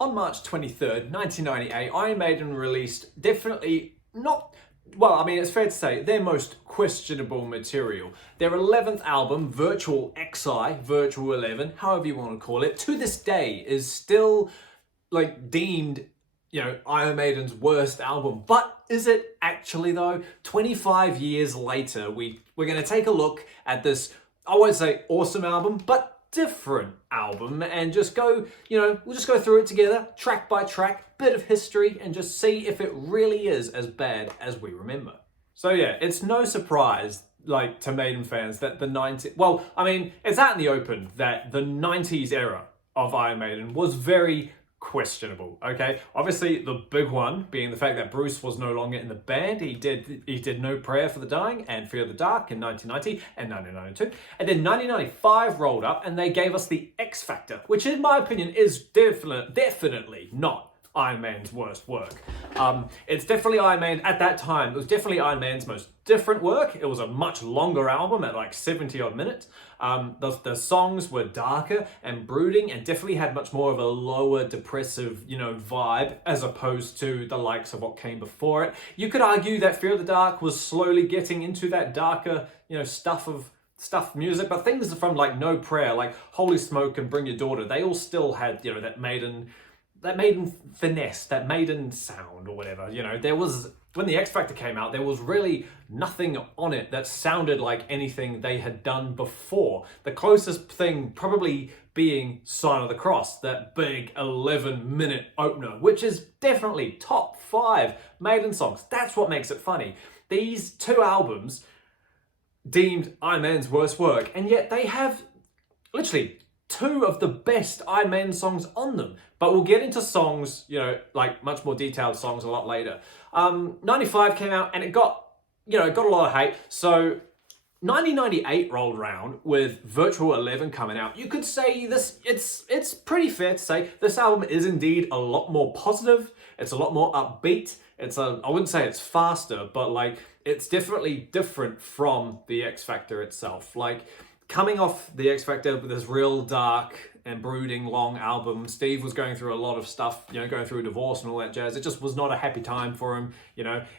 On March 23rd, 1998, Iron Maiden released definitely not, well, I mean, it's fair to say, their most questionable material. Their 11th album, Virtual XI, Virtual 11, however you want to call it, to this day is still like deemed, Iron Maiden's worst album. But is it actually though? 25 years later, we're going to take a look at this, I won't say awesome album, but different album and just go, we'll just go through it together, track by track, bit of history, and just see if it really is as bad as we remember. So yeah, it's no surprise, like, to Maiden fans that the 90s, well, I mean, it's out in the open that the 90s era of Iron Maiden was very questionable, okay? Obviously, the big one being the fact that Bruce was no longer in the band. He did No Prayer for the Dying and Fear the Dark in 1990 and 1992. And then 1995 rolled up and they gave us the X Factor, which in my opinion is definitely not Iron Man's worst work. It's definitely Iron Man at that time. It was definitely Iron Man's most different work. It was a much longer album at like 70 odd minutes. The songs were darker and brooding and definitely had much more of a lower depressive, vibe as opposed to the likes of what came before it. You could argue that Fear of the Dark was slowly getting into that darker, stuff music, but things from like No Prayer, like Holy Smoke and Bring Your Daughter, they all still had, that Maiden finesse, that Maiden sound or whatever. There was, when the X Factor came out, there was really nothing on it that sounded like anything they had done before. The closest thing probably being Sign of the Cross, that big 11-minute opener, which is definitely top 5 Maiden songs. That's what makes it funny. These two albums deemed Iron Man's worst work, and yet they have literally 2 of the best Iron Maiden songs on them. But we'll get into songs, like much more detailed songs a lot later. 95 came out and it got a lot of hate. So 1998 rolled around with Virtual 11 coming out. You could say it's pretty fair to say this album is indeed a lot more positive. It's a lot more upbeat. I wouldn't say it's faster, but like it's definitely different from the X Factor itself. Like, coming off the X Factor with this real dark and brooding long album, Steve was going through a lot of stuff, going through a divorce and all that jazz. It just was not a happy time for him.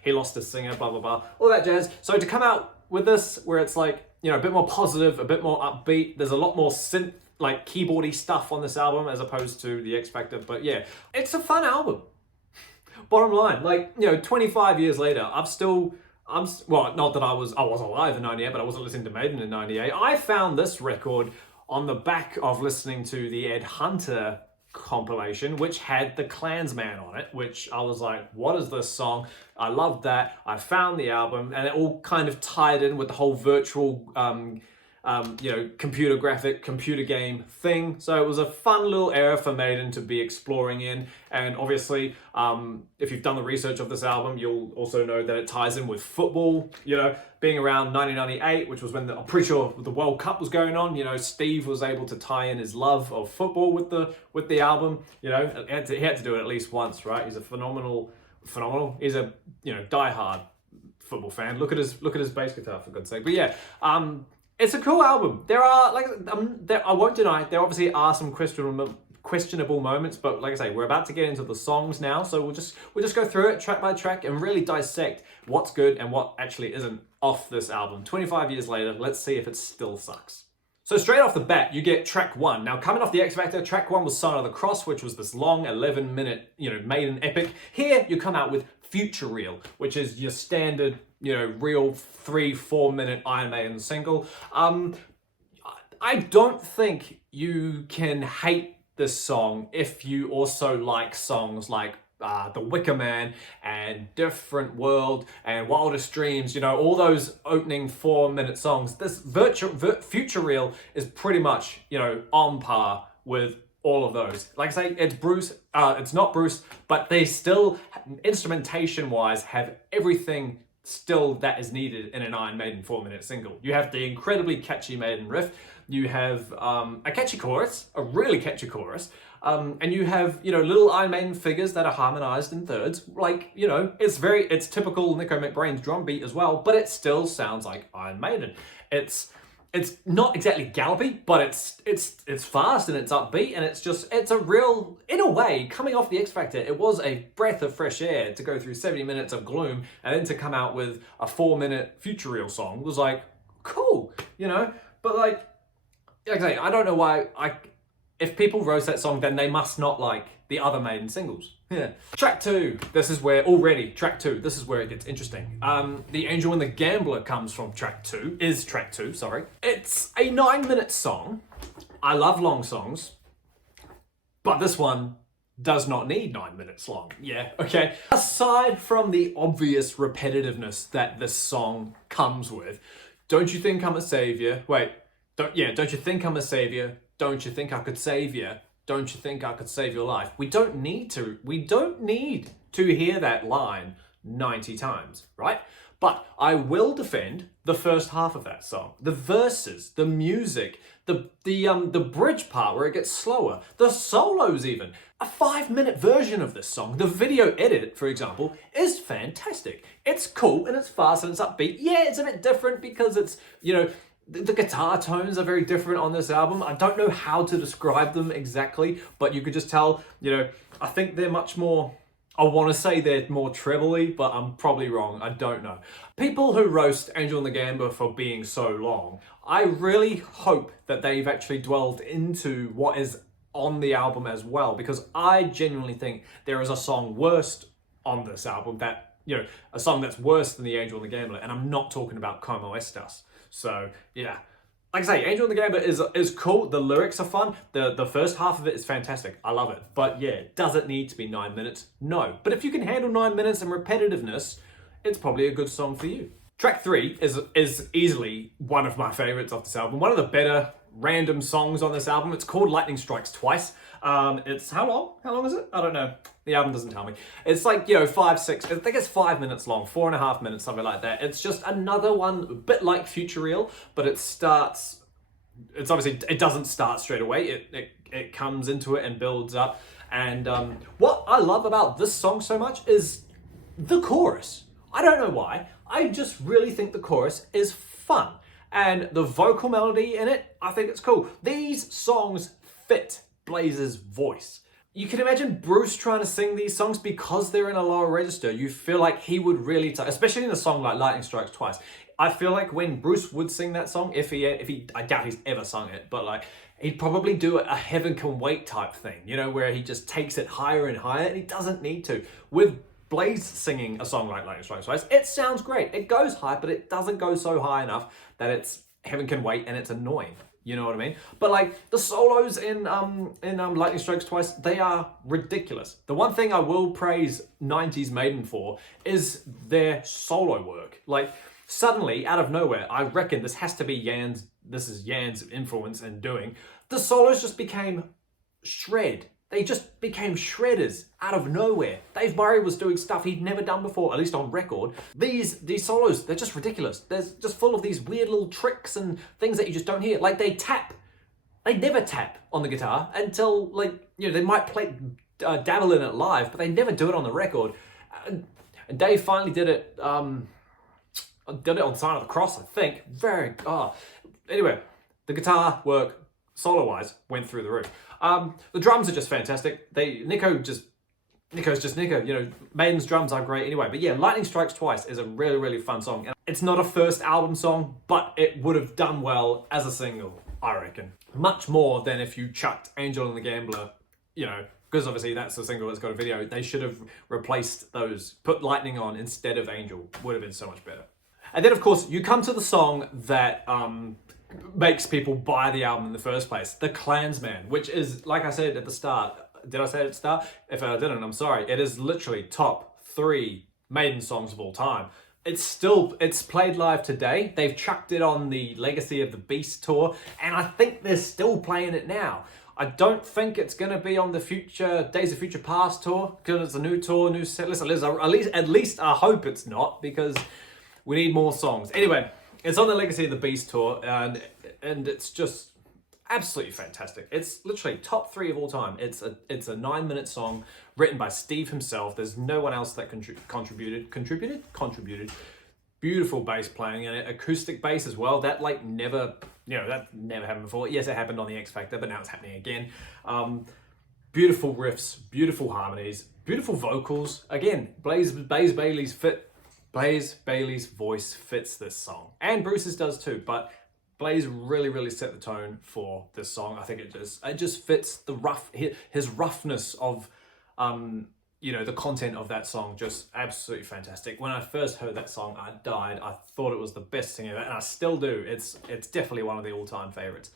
He lost his singer, blah, blah, blah, all that jazz. So to come out with this, where it's like, a bit more positive, a bit more upbeat, there's a lot more synth, like keyboardy stuff on this album as opposed to the X Factor. But yeah, it's a fun album. Bottom line, like, 25 years later, well, not that I was alive in 98, but I wasn't listening to Maiden in 98. I found this record on the back of listening to the Ed Hunter compilation, which had The Klansman on it, which I was like, what is this song? I loved that. I found the album, and it all kind of tied in with the whole virtual computer game thing. So it was a fun little era for Maiden to be exploring in. And obviously, if you've done the research of this album, you'll also know that it ties in with football, being around 1998, which was when I'm pretty sure the World Cup was going on. Steve was able to tie in his love of football with the album. He had to do it at least once, right? He's a phenomenal. He's a, diehard football fan. Look at his bass guitar, for God's sake. But yeah, it's a cool album. There are, I won't deny, there obviously are some questionable moments, but like I say, we're about to get into the songs now, so we'll just go through it track by track and really dissect what's good and what actually isn't off this album. 25 years later, let's see if it still sucks. So straight off the bat, you get track 1. Now, coming off the X Factor, track 1 was Sign of the Cross, which was this long 11-minute, Maiden epic. Here, you come out with Future Real, which is your standard, real 3-4 minute Iron Maiden single. I don't think you can hate this song if you also like songs like The Wicker Man and Different World and Wildest Dreams, all those opening 4-minute songs. This Future Real is pretty much, on par with all of those. Like I say, it's Bruce, it's not Bruce, but they still, instrumentation-wise, have everything still that is needed in an Iron Maiden 4-minute single. You have the incredibly catchy Maiden riff, you have a catchy chorus, a really catchy chorus, and you have, little Iron Maiden figures that are harmonized in thirds. Like, it's typical Nico McBrain's drum beat as well, but it still sounds like Iron Maiden. It's it's not exactly gallopy, but it's fast and it's upbeat, and it's a real, in a way, coming off the X Factor, it was a breath of fresh air to go through 70 minutes of gloom and then to come out with a 4-minute Future Real song was like, cool, you know? But like I say, I don't know why if people roast that song, then they must not like the other Maiden singles. Yeah. Track 2. This is where it gets interesting. The Angel and the Gambler comes from track 2, sorry. It's a 9-minute song. I love long songs, but this one does not need 9 minutes long. Yeah, okay. Aside from the obvious repetitiveness that this song comes with, don't you think I'm a savior? Wait, don't you think I'm a savior? Don't you think I could save you? Don't you think I could save your life? We don't need to hear that line 90 times, right? But I will defend the first half of that song. The verses, the music, the bridge part where it gets slower, the solos even. A 5-minute version of this song, the video edit, for example, is fantastic. It's cool and it's fast and it's upbeat. Yeah, it's a bit different because it's, you know, the guitar tones are very different on this album. I don't know how to describe them exactly, but you could just tell, you know, I think they're much more, I want to say they're more trebly, but I'm probably wrong. I don't know. People who roast Angel and the Gambler for being so long, I really hope that they've actually dwelled into what is on the album as well, because I genuinely think there is a song worse on this album that, you know, a song that's worse than the Angel and the Gambler, and I'm not talking about Como Estas. So, yeah. Like I say, Angel and the Gambler is cool. The lyrics are fun. The first half of it is fantastic. I love it. But yeah, does it need to be 9 minutes? No. But if you can handle 9 minutes and repetitiveness, it's probably a good song for you. Track 3 is easily one of my favorites of this album. One of the better random songs on this album. It's called Lightning Strikes Twice. It's how long? How long is it? I don't know. The album doesn't tell me. It's like, you know, 5, 6, I think it's 5 minutes long, 4.5 minutes, something like that. It's just another one, a bit like Future Real, but it doesn't start straight away. It comes into it and builds up. And what I love about this song so much is the chorus. I don't know why. I just really think the chorus is fun. And the vocal melody in it, I think it's cool. These songs fit Blaze's voice. You can imagine Bruce trying to sing these songs because they're in a lower register. You feel like he would really, especially in a song like Lightning Strikes Twice. I feel like when Bruce would sing that song, I doubt he's ever sung it, but like, he'd probably do a Heaven Can Wait type thing, you know, where he just takes it higher and higher, and he doesn't need to. With Blaze singing a song like Lightning Strikes Twice, it sounds great. It goes high, but it doesn't go so high enough that it's Heaven Can Wait and it's annoying. You know what I mean? But like the solos in Lightning Strikes Twice, they are ridiculous. The one thing I will praise 90s Maiden for is their solo work. Like suddenly, out of nowhere, I reckon this has to be Jan's influence and doing. The solos just became shred. They just became shredders out of nowhere. Dave Murray was doing stuff he'd never done before, at least on record. These solos, they're just ridiculous. They're just full of these weird little tricks and things that you just don't hear. Like they never tap on the guitar until like, you know, they might play, dabble in it live, but they never do it on the record. And Dave finally did it on Sign of the Cross, I think. Anyway, the guitar work, solo-wise, went through the roof. The drums are just fantastic. Nico's just Nico. You know, Maiden's drums are great anyway. But yeah, Lightning Strikes Twice is a really, really fun song. And it's not a first album song, but it would have done well as a single, I reckon. Much more than if you chucked Angel and the Gambler, you know, because obviously that's the single that's got a video. They should have replaced those, put Lightning on instead of Angel. Would have been so much better. And then, of course, you come to the song that makes people buy the album in the first place, The Klansman, which is, like I said at the start, did I say it at the start? If I didn't, I'm sorry. It is literally top 3 Maiden songs of all time. It's played live today. They've chucked it on the Legacy of the Beast tour, and I think they're still playing it now. I don't think it's going to be on the Days of Future Past tour, because it's a new tour, new set list. At least I hope it's not, because we need more songs. Anyway, it's on the Legacy of the Beast tour, and it's just absolutely fantastic. It's literally top 3 of all time. It's a 9-minute song written by Steve himself. There's no one else that contributed. beautiful bass playing and acoustic bass as well. That like never, that never happened before. Yes, it happened on the X Factor, but now it's happening again. Beautiful riffs, beautiful harmonies, beautiful vocals. Again, Blaze Bayley's voice fits this song, and Bruce's does too. But Blaze really set the tone for this song. I think it just fits the his roughness of the content of that song. Just absolutely fantastic. When I first heard that song, I died. I thought it was the best thing ever, and I still do. It's definitely one of the all-time favorites.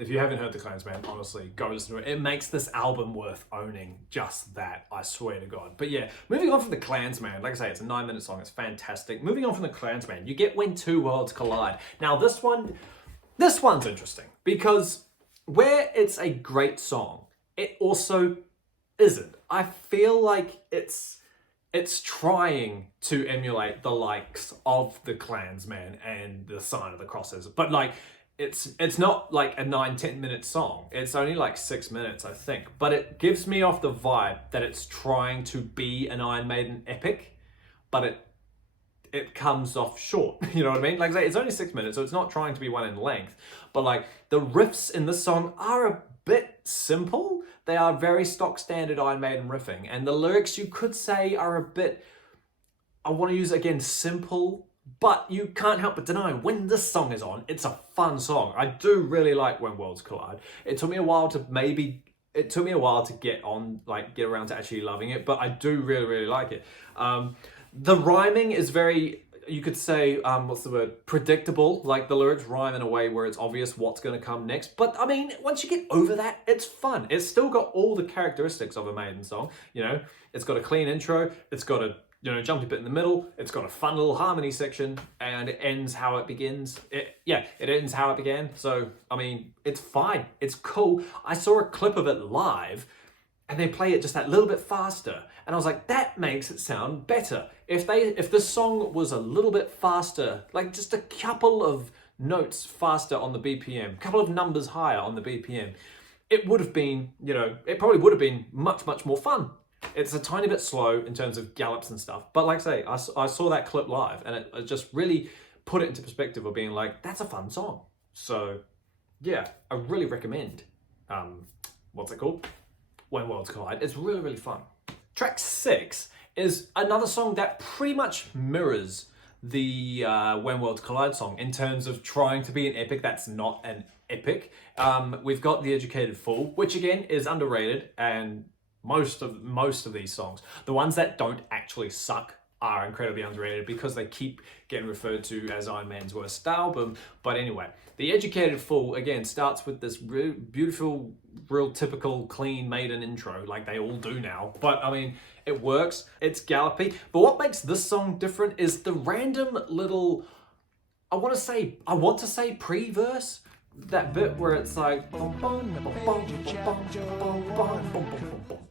If you haven't heard The Klansman, honestly, go listen to it. It makes this album worth owning, just that, I swear to God. But yeah, moving on from The Klansman, like I say, it's a 9-minute song, it's fantastic. Moving on from The Klansman, you get When Two Worlds Collide. Now this one's interesting, because where it's a great song, it also isn't. I feel like it's trying to emulate the likes of The Klansman and The Sign of the Crosses, but like, it's not like a 9-10 minute song. It's only like 6 minutes, I think. But it gives me off the vibe that it's trying to be an Iron Maiden epic, but it comes off short. You know what I mean? Like I say, it's only 6 minutes, so it's not trying to be one in length. But like, the riffs in this song are a bit simple. They are very stock standard Iron Maiden riffing. And the lyrics, you could say, are a bit, I want to use again, simple. But you can't help but deny, when this song is on, it's a fun song. I do really like When Worlds Collide. It took me a while to get around to actually loving it, but I do really like it. The rhyming is very, you could say, predictable. Like the lyrics rhyme in a way where it's obvious what's going to come next. But I mean, once you get over that, it's fun. It's still got all the characteristics of a Maiden song. It's got a clean intro. It's got a jumpy bit in the middle. It's got a fun little harmony section, and it ends how it begins. It ends how it began. So, I mean, it's fine. It's cool. I saw a clip of it live, and they play it just that little bit faster. And I was like, that makes it sound better. If this song was a little bit faster, like just a couple of notes faster on the BPM, a couple of numbers higher on the BPM, it would have been, it probably would have been much more fun. It's a tiny bit slow in terms of gallops and stuff. But like I say, I saw that clip live, and it just really put it into perspective of being like, that's a fun song. So yeah, I really recommend, what's it called? When Worlds Collide. It's really fun. Track 6 is another song that pretty much mirrors the When Worlds Collide song in terms of trying to be an epic that's not an epic. We've got The Educated Fool, which again is underrated, and most of these songs, the ones that don't actually suck, are incredibly underrated because they keep getting referred to as Iron Man's worst album. But anyway, The Educated Fool, again, starts with this real beautiful, real typical clean Maiden intro, like they all do now. But I mean, it works, it's gallopy. But what makes this song different is the random little, I want to say pre-verse, that bit where it's like,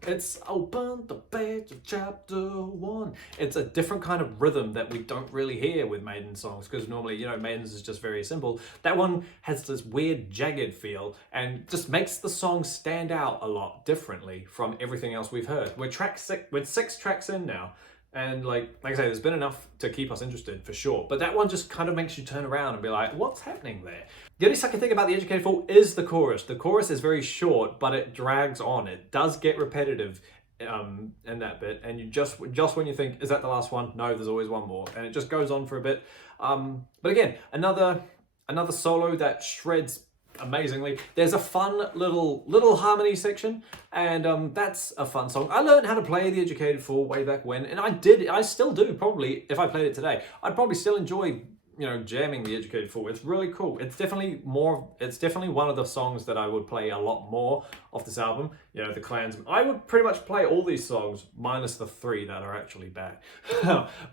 it's open the page of chapter 1. It's a different kind of rhythm that we don't really hear with Maiden songs, because normally, Maiden's is just very simple. That one has this weird jagged feel and just makes the song stand out a lot differently from everything else we've heard. We're 6 tracks in now. And like I say, there's been enough to keep us interested for sure. But that one just kind of makes you turn around and be like, what's happening there? The only sucky thing about The Educated Fool is the chorus. The chorus is very short, but it drags on. It does get repetitive in that bit. And you just when you think, is that the last one? No, there's always one more. And it just goes on for a bit. But again, another solo that shreds amazingly. There's a fun little harmony section, and that's a fun song. I learned how to play The Educated Fool way back when, and I still do. Probably if I played it today, I'd probably still enjoy jamming The Educated Fool. It's really cool. It's definitely one of the songs that I would play a lot more off this album. The Klansman. I would pretty much play all these songs minus the 3 that are actually bad.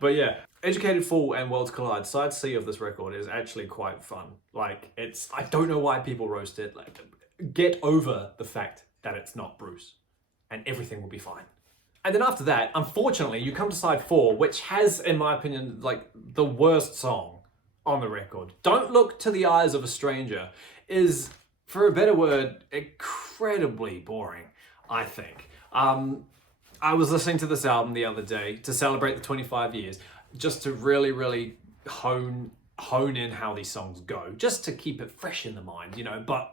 But yeah, Educated Fool and Worlds Collide, side C of this record, is actually quite fun. Like, I don't know why people roast it. Like, get over the fact that it's not Bruce, and everything will be fine. And then after that, unfortunately, you come to side 4, which has, in my opinion, like the worst song on the record. Don't Look to the Eyes of a Stranger is, for a better word, incredibly boring, I think. I was listening to this album the other day to celebrate the 25 years, just to really hone in how these songs go, just to keep it fresh in the mind, you know. But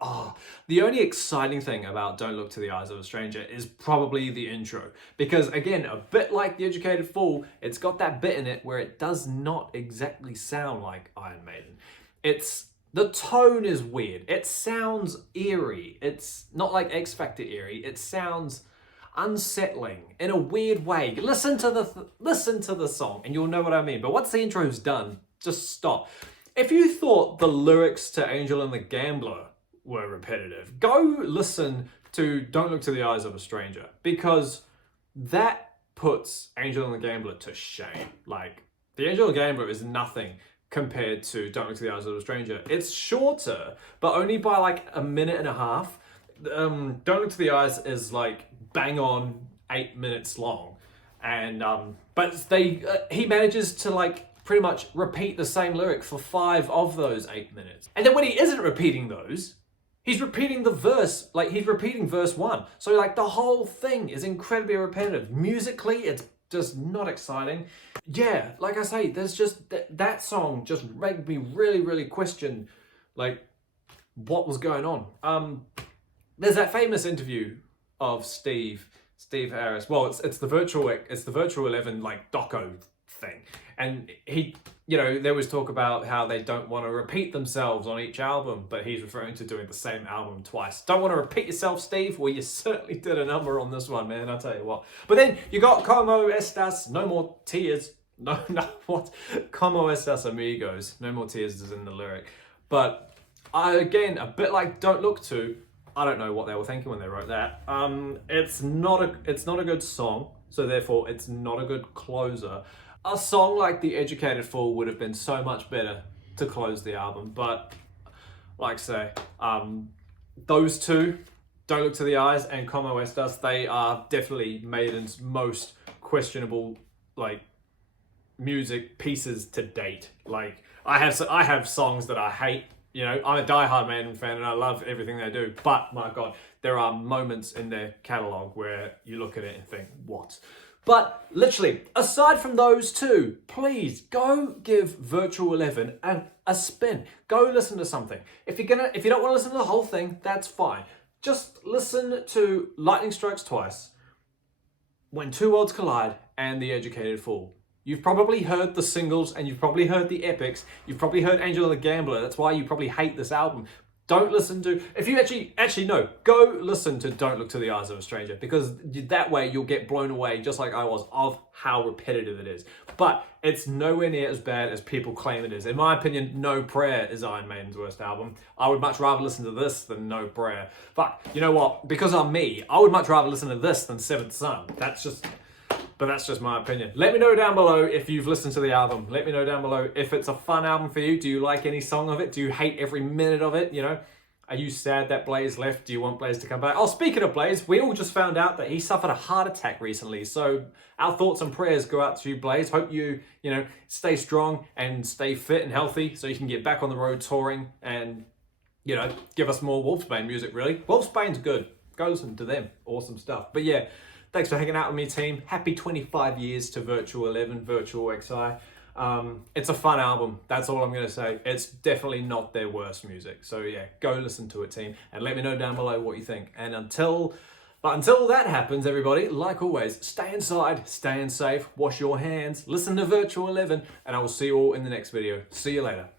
the only exciting thing about Don't Look to the Eyes of a Stranger is probably the intro, because again, a bit like The Educated Fool, it's got that bit in it where it does not exactly sound like Iron Maiden. The tone is weird. It sounds eerie. It's not like X Factor eerie. It sounds unsettling in a weird way. Listen to the song and you'll know what I mean. But once the intro's done, just stop. If you thought the lyrics to Angel and the Gambler were repetitive, go listen to Don't Look to the Eyes of a Stranger, because that puts Angel and the Gambler to shame. Like, the Angel and the Gambler is nothing compared to Don't Look to the Eyes of a Stranger. It's shorter, but only by like a minute and a half. Don't Look to the Eyes is like bang on 8 minutes long, and but he manages to like pretty much repeat the same lyric for 5 of those 8 minutes. And then when he isn't repeating those, he's repeating the verse, like he's repeating verse 1. So like the whole thing is incredibly repetitive. Musically, it's just not exciting. Yeah, like I say, there's just that song just made me really, really question like what was going on. There's that famous interview of Steve Harris. Well, it's the virtual 11 like doco thing, and he, you know, there was talk about how they don't want to repeat themselves on each album, but he's referring to doing the same album twice. Don't want to repeat yourself, Steve? Well, you certainly did a number on this one, man, I'll tell you what. But then you got Como Estas, No More Tears. No, what? Como Estas Amigos, No More Tears is in the lyric. But again, a bit like Don't Look To, I don't know what they were thinking when they wrote that. It's not a good song, so therefore it's not a good closer. A song like The Educated Fool would have been so much better to close the album, but like I say, those two, Don't Look to the Eyes and Como Estas, they are definitely Maiden's most questionable like music pieces to date. Like I have songs that I hate. You know, I'm a diehard Maiden fan and I love everything they do, but my God, there are moments in their catalogue where you look at it and think, what? But literally, aside from those two, please go give Virtual 11 a spin. Go listen to something. If you don't want to listen to the whole thing, that's fine. Just listen to Lightning Strikes Twice, When Two Worlds Collide, and The Educated Fool. You've probably heard the singles and you've probably heard the epics. You've probably heard Angel and the Gambler. That's why you probably hate this album. Don't listen to, if you actually no, go listen to Don't Look to the Eyes of a Stranger, because that way you'll get blown away, just like I was, of how repetitive it is. But it's nowhere near as bad as people claim it is. In my opinion, No Prayer is Iron Maiden's worst album. I would much rather listen to this than No Prayer. But you know what? Because I'm me, I would much rather listen to this than Seventh Son. That's just my opinion. Let me know down below if you've listened to the album. Let me know down below if it's a fun album for you. Do you like any song of it? Do you hate every minute of it? You know, are you sad that Blaze left? Do you want Blaze to come back? Oh, speaking of Blaze, we all just found out that he suffered a heart attack recently. So our thoughts and prayers go out to you, Blaze. Hope you know, stay strong and stay fit and healthy so you can get back on the road touring and, you know, give us more Wolfsbane music, really. Wolfsbane's good. Go listen to them. Awesome stuff. But yeah, thanks for hanging out with me, team. Happy 25 years to Virtual 11, Virtual XI. It's a fun album. That's all I'm going to say. It's definitely not their worst music. So yeah, go listen to it, team, and let me know down below what you think. And until that happens, everybody, like always, stay inside, stay safe, wash your hands, listen to Virtual 11, and I will see you all in the next video. See you later.